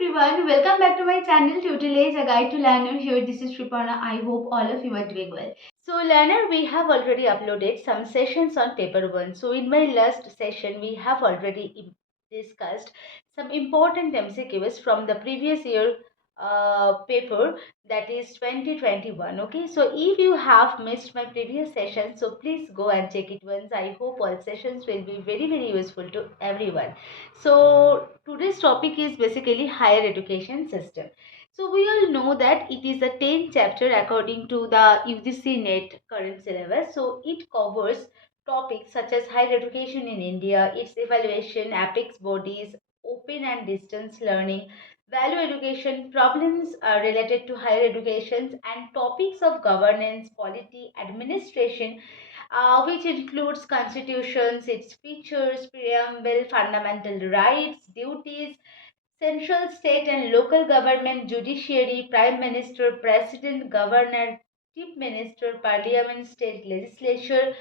everyone, welcome back to my channel Tutelage, a guide to learner. Here, this is Sriparna. I hope all of you are doing well. So, learner, we have already uploaded some sessions on paper 1. So, in my last session, we have already discussed some important MCQs from the previous year paper, that is 2021. Okay, so if you have missed my previous session, so please go and check it once. I hope all sessions will be very useful to everyone. So today's topic is basically higher education system. So we all know that it is a 10th chapter according to the UGC Net current syllabus. So it covers topics such as higher education in India, its evaluation, apex bodies, open and distance learning, value education, problems related to higher educations, and topics of governance, polity, administration, which includes constitutions, its features, preamble, fundamental rights, duties, central, state and local government, judiciary, prime minister, president, governor, chief minister, parliament, state legislature,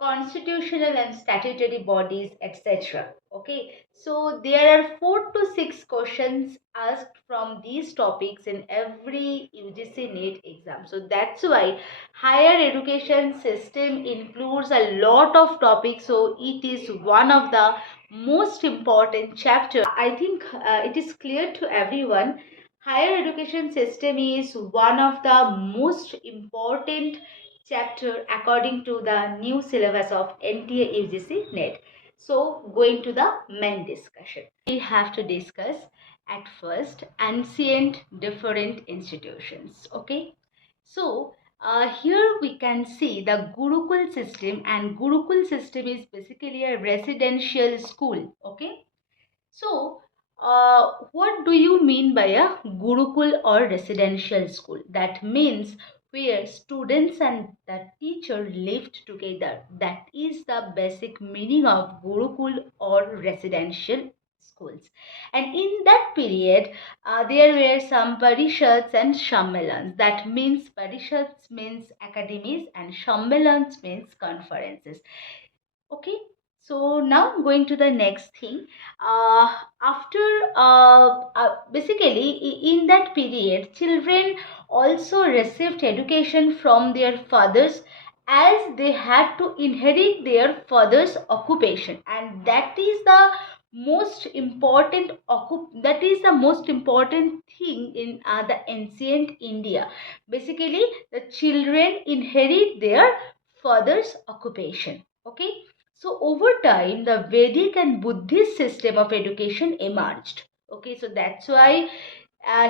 constitutional and statutory bodies, etc. Okay, so there are 4 to 6 questions asked from these topics in every UGC NET exam. So that's why higher education system includes a lot of topics. So it is one of the most important chapter. I think it is clear to everyone. Higher education system is one of the most important chapter according to the new syllabus of NTA UGC NET. So going to the main discussion, we have to discuss at first ancient different institutions. Okay, so here we can see the Gurukul system, and Gurukul system is basically a residential school. Okay, so what do you mean by a Gurukul or residential school? That means where students and the teacher lived together. That is the basic meaning of Gurukul or residential schools. And in that period, there were some parishads and shammelans. That means parishads means academies and shammelans means conferences. Okay, so now going to the next thing. After basically in that period, children also received education from their fathers, as they had to inherit their father's occupation, and that is the most important that is the most important thing in the ancient India. Basically, the children inherit their father's occupation. Okay, so over time, the Vedic and Buddhist system of education emerged. Okay, so that's why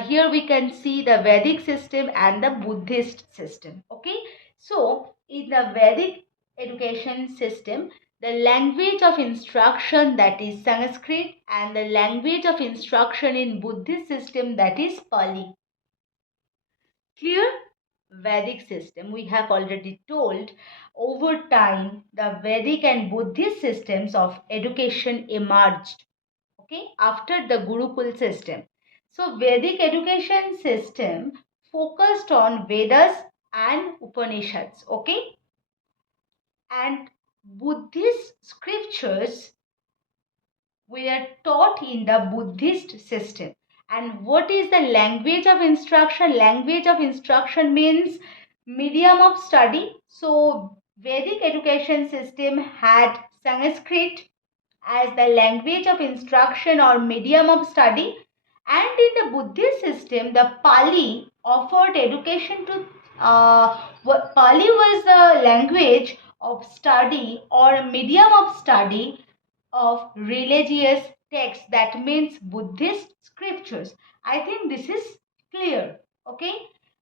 here we can see the Vedic system and the Buddhist system. Okay, so in the Vedic education system, the language of instruction, that is Sanskrit, and the language of instruction in Buddhist system, that is Pali. Clear? Vedic system, we have already told, over time the Vedic and Buddhist systems of education emerged, okay, after the Gurukul system. So Vedic education system focused on Vedas and Upanishads, okay, and Buddhist scriptures were taught in the Buddhist system. And what is the language of instruction? Language of instruction means medium of study. So Vedic education system had Sanskrit as the language of instruction or medium of study, and in the Buddhist system the Pali offered education to Pali was the language of study or medium of study of religious texts, that means Buddhist scriptures. I think this is clear. Okay,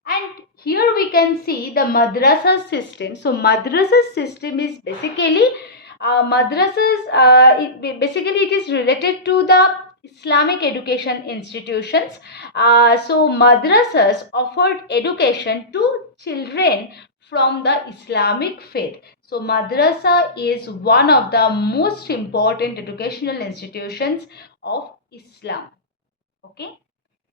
and here we can see the madrasa system. So madrasa system is basically basically it is related to the Islamic education institutions. So madrasas offered education to children from the Islamic faith. So madrasa is one of the most important educational institutions of Islam. Okay,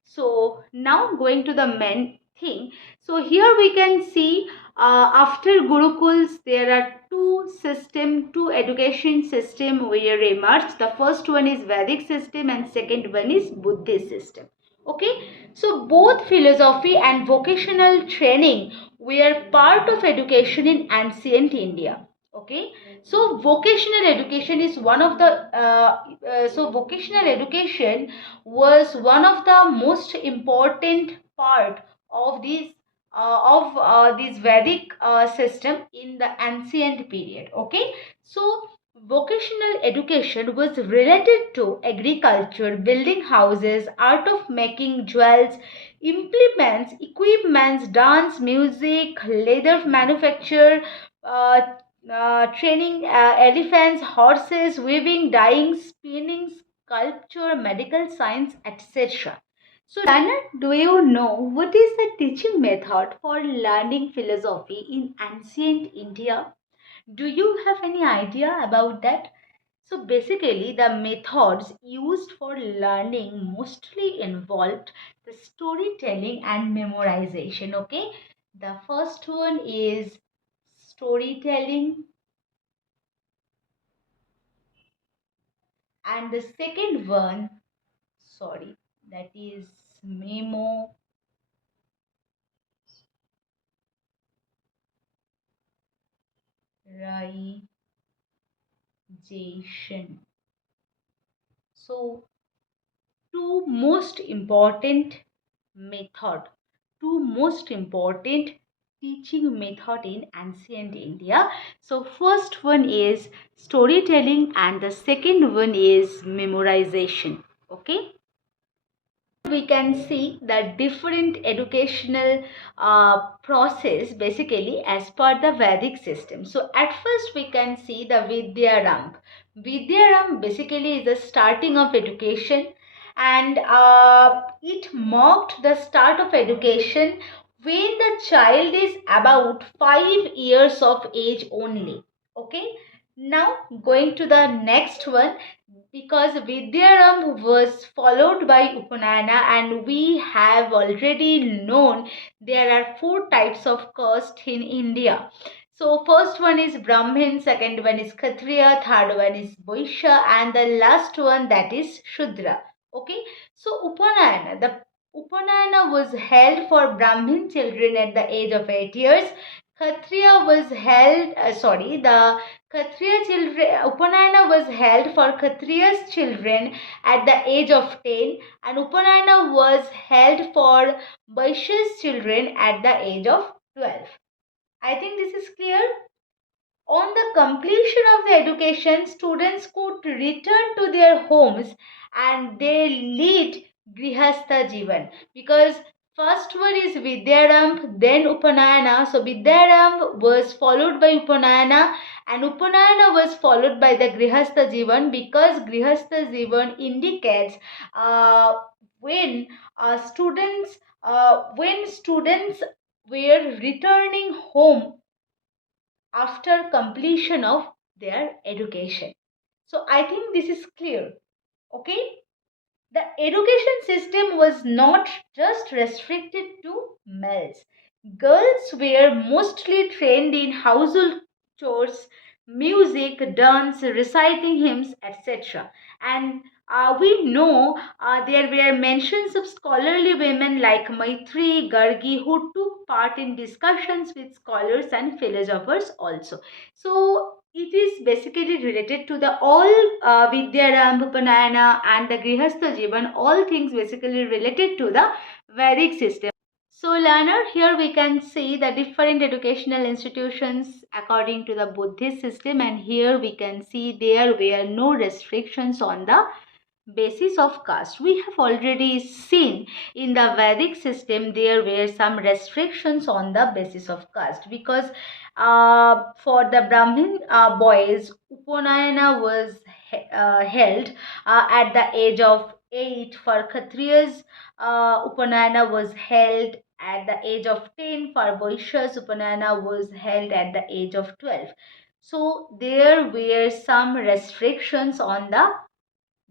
so now going to the main thing. So here we can see after Gurukuls there are two education system were emerged. The first one is Vedic system and second one is Buddhist system. Okay, so both philosophy and vocational training were part of education in ancient India. Okay, so vocational education is one of the vocational education was one of the most important part of this Vedic system in the ancient period. Okay, so vocational education was related to agriculture, building houses, art of making jewels, implements, equipments, dance, music, leather manufacture, uh, training elephants, horses, weaving, dyeing, spinning, sculpture, medical science, etc. So, Lana, do you know what is the teaching method for learning philosophy in ancient India? Do you have any idea about that? So basically, the methods used for learning mostly involved the storytelling and memorization. Okay, the first one is storytelling, and the second one, sorry, that is memorization. So two most important method, two most important teaching method in ancient India. So first one is storytelling and the second one is memorization. Okay, we can see the different educational process basically as per the Vedic system. So at first we can see the Vidyaramp. Vidyaramp basically is the starting of education, and it marked the start of education when the child is about 5 years of age only. Okay, now going to the next one, because Vidyaramb was followed by Upanayana, and we have already known there are four types of caste in India. So first one is Brahmin, second one is Kshatriya, third one is Vaishya, and the last one that is Shudra. Okay, so the Upanayana was held for Brahmin children at the age of 8 years. Kshatriya was held, the Kshatriya children, Upanayana was held for Kshatriya's children at the age of 10, and Upanayana was held for Vaishya's children at the age of 12. I think this is clear. On the completion of the education, students could return to their homes and they lead Grihastha Jivan, because first one is Vidyaramp, then Upanayana. So Vidyaramp was followed by Upanayana, and Upanayana was followed by the Grihastha Jivan, because Grihastha Jivan indicates when students were returning home after completion of their education. So I think this is clear. Okay, the education system was not just restricted to males. Girls were mostly trained in household chores, music, dance, reciting hymns, etc. And we know there were mentions of scholarly women like Maitri, Gargi, who took part in discussions with scholars and philosophers also. So it is basically related to the all Vidyaram, Upanayana and the Grihastha Jivan, all things basically related to the Vedic system. So learner, here we can see the different educational institutions according to the Buddhist system, and here we can see there were no restrictions on the basis of caste. We have already seen in the Vedic system there were some restrictions on the basis of caste, because for the Brahmin boys, Upanayana was held at the age of 8. For Kshatriyas, Upanayana was held at the age of 10. For Vaishyas, Upanayana was held at the age of 12. So there were some restrictions on the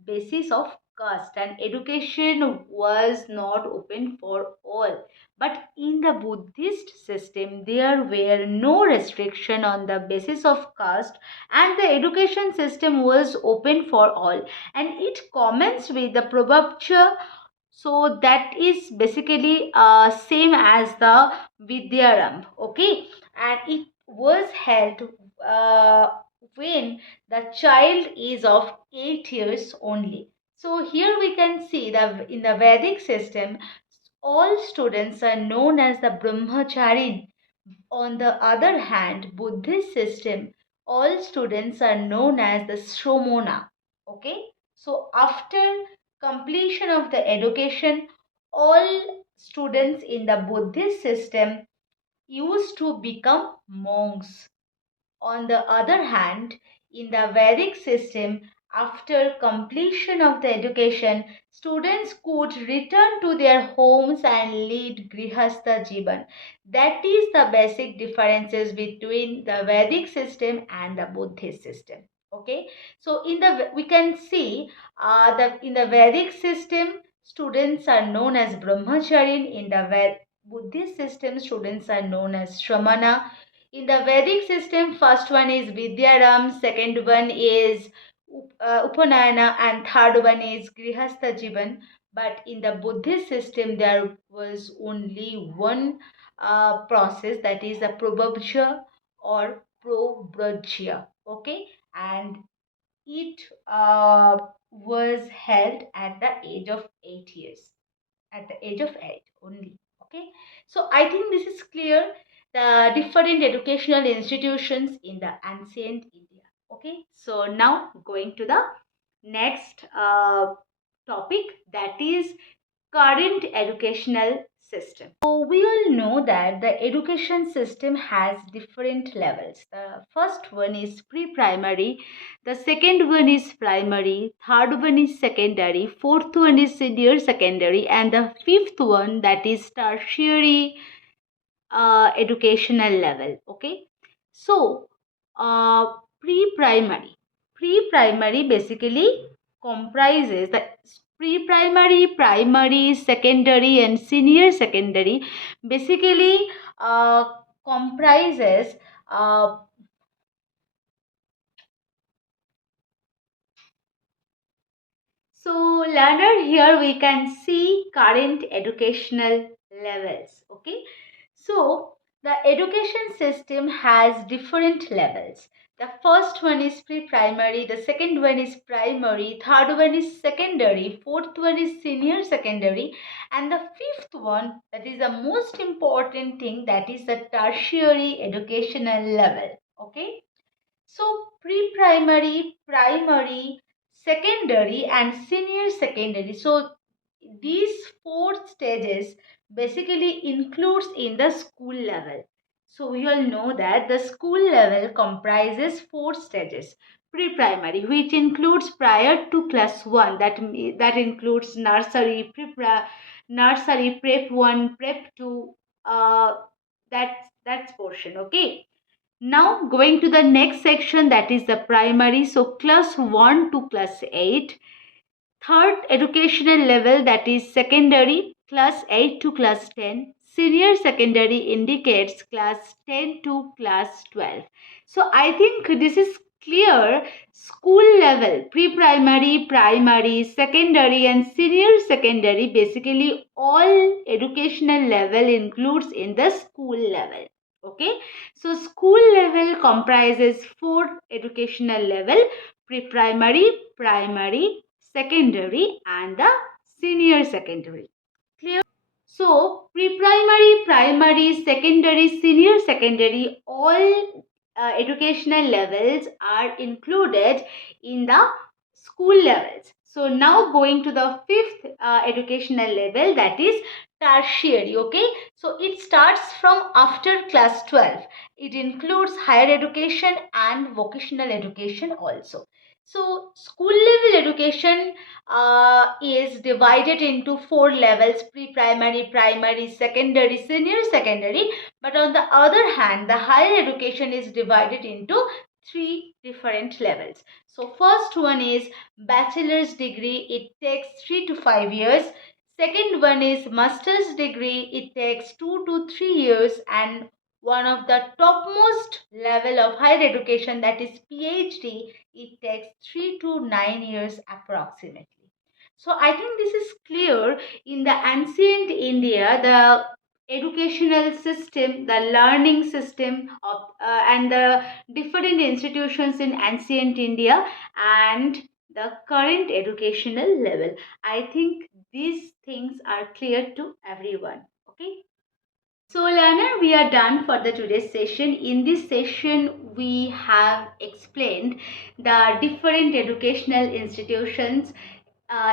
basis of caste, and education was not open for all. But in the Buddhist system, there were no restriction on the basis of caste, and the education system was open for all. And it commenced with the Prabhupcha So that is basically same as the Vidyaram, okay, and it was held uh, when the child is of 8 years only. So here we can see that in the Vedic system, all students are known as the Brahmacharin. On the other hand, Buddhist system, all students are known as the Shramana. Okay, so after completion of the education, all students in the Buddhist system used to become monks. On the other hand, in the Vedic system, after completion of the education, students could return to their homes and lead Grihastha Jivan. That is the basic differences between the Vedic system and the Buddhist system. Okay, so we can see that in the Vedic system, students are known as Brahmacharin. In the Buddhist system, students are known as Shramana. In the Vedic system, first one is Vidyaram, second one is Upanayana, and third one is Grihastha Jivan. But in the Buddhist system, there was only one process, that is the Probabhya or Probrajya. Okay, and it was held at the age of 8 years, at the age of 8 only. Okay, so I think this is clear, the different educational institutions in the ancient India. Okay, so now going to the next topic, that is current educational system. So we all know that the education system has different levels. The first one is pre-primary, the second one is primary, third one is secondary, fourth one is senior secondary, and the fifth one, that is tertiary educational level. Okay, so uh, pre-primary pre-primary basically comprises the pre-primary, primary, secondary, and senior secondary, basically comprises so, learner, here we can see current educational levels. Okay, so the education system has different levels. The first one is pre-primary, the second one is primary, third one is secondary, fourth one is senior secondary, and the fifth one, that is the most important thing, that is the tertiary educational level. Okay, so pre-primary, primary, secondary, and senior secondary. So these four stages basically includes in the school level. So we all know that the school level comprises four stages. Pre-primary, which includes prior to class 1, that includes nursery, nursery, prep 1, prep 2, that's portion. Okay, now going to the next section, that is the primary. So class 1 to class 8. Third educational level, that is secondary, class 8 to class 10. Senior secondary indicates class 10 to class 12. So I think this is clear. School level, pre-primary, primary, secondary, and senior secondary, basically all educational level includes in the school level. Okay, so school level comprises four educational level: pre-primary, primary, secondary, and the senior secondary. Clear? So pre-primary, primary, secondary, senior secondary, all educational levels are included in the school levels. So now going to the fifth educational level, that is tertiary. Okay, so it starts from after class 12. It includes higher education and vocational education also. So school level education is divided into four levels: pre-primary, primary, secondary, senior secondary. But on the other hand, the higher education is divided into three different levels. So first one is bachelor's degree. It takes 3 to 5 years. Second one is master's degree. It takes 2 to 3 years. And one of the topmost level of higher education, that is PhD, it takes 3 to 9 years approximately. So I think this is clear. In the ancient India, the educational system, the learning system of and the different institutions in ancient India and the current educational level. I think these things are clear to everyone. Okay. So learner, we are done for the today's session. In this session, we have explained the different educational institutions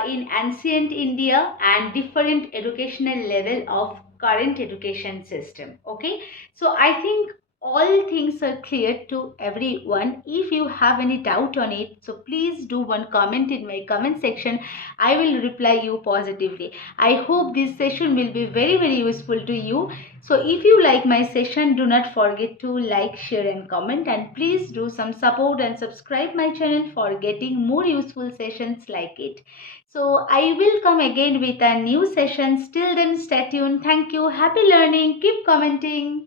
in ancient India and different educational level of current education system. Okay, so I think all things are clear to everyone. If you have any doubt on it, so please do one comment in my comment section. I will reply you positively. I hope this session will be very useful to you. So if you like my session, do not forget to like, share and comment, and please do some support and subscribe my channel for getting more useful sessions like it. So I will come again with a new session. Till then, stay tuned. Thank you. Happy learning. Keep commenting.